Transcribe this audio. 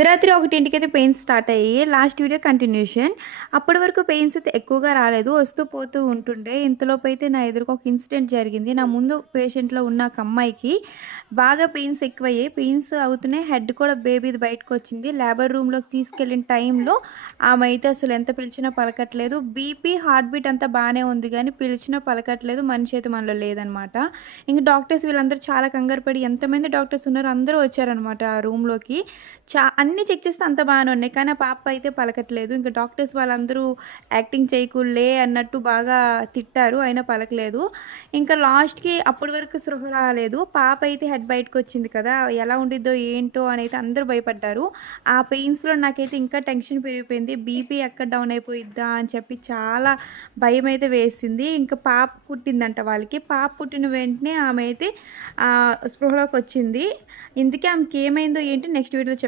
అర్ధరాత్రి 1:00కి pains start అయ్యాయి. Last video continuation. అప్పటి వరకు పెయిన్స్ అయితే ఎక్కువగా రాలేదు. వస్తూ పోతూ ఉంటుండే. ఇంతలోపైతే నా ఎదురుగా ఒక ఇన్సిడెంట్ జరిగింది. నా ముందు పేషెంట్‌లో ఉన్న ఒక అమ్మాయికి బాగా పెయిన్స్ ఎక్కువయ్యాయి. పెయిన్స్ అవుతున్నాయి. హెడ్ కూడా బేబీది బయటకొచ్చింది. లేబర్ రూమ్‌లోకి తీసుకెళ్ళిన టైంలో ఆమె అయితే అసలు ఎంత పిలిచినా పలకట్లేదు. బీపీ, హార్ట్ బీట్ అంతా బానే ఉంది గానీ పిలిచినా పలకట్లేదు. మనిషి అయితే మనలో లేదనమాట. ఇంక డాక్టర్స్ వీళ్ళందరూ చాలా కంగారు పడి ఎంతమంది డాక్టర్స్ ఉన్నారో అందరూ వచ్చారనమాట ఆ రూమ్‌లోకి. అన్నీ చెక్ చేస్తే అంతా బానే ఉన్నాయి. కానీ ఆ పాప అయితే పలకట్లేదు. ఇంక డాక్టర్స్ వాళ్ళందరూ యాక్టింగ్ చేయకులే అన్నట్టు బాగా తిట్టారు. అయినా పలకలేదు. ఇంకా లాస్ట్‌కి అప్పటి వరకు స్పృహ రాలేదు. పాప అయితే హెడ్ బయటకొచ్చింది కదా! ఎలా ఉండిద్దో ఏంటో అనైతే అందరూ భయపడ్డారు. ఆ పెయిన్స్‌లో నాకైతే ఇంకా టెన్షన్ పెరిగిపోయింది. బీపీ ఎక్కడ డౌన్ అయిపోయిద్దా అని చెప్పి చాలా భయమైతే వేసింది. ఇంక పాప పుట్టిందంట వాళ్ళకి. పాప పుట్టిన వెంటనే ఆమె అయితే స్పృహలోకొచ్చింది. ఇంతకీ ఆమెకేమైందో ఏంటి నెక్స్ట్ వీడియోలో